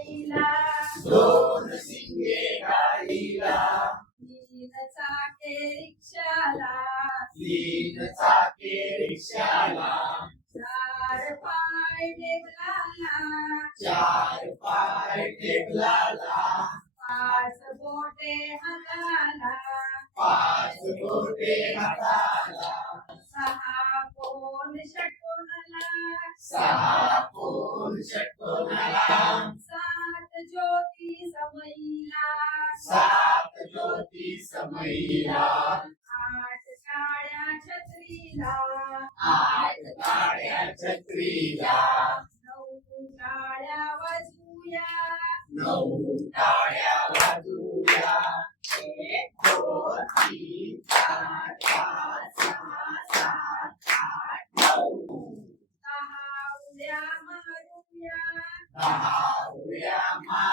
गाईला, दोन शिंगे गाईला, तीन चाके रिक्षाला, तीन चाके रिक्षाला, चार पाय टेबलाला, चार पाय टेबलाला, पाच बोटे हाताला, पाच बोटे हाताला, सहा कोण षटकोनाला, सहा कोण षटकोनाला, सात ज्योती समईला, सात ज्योती समईला, आठ काळ्या छत्रीला, आठ काळ्या छत्रीला, नऊ टाळ्या वाजूया, नऊ टाळ्या वाजूया, एक दोन तीन चार पाच सहा सात आठ नऊ, दहा उड्या मारूया, दहा उड्या मारूया,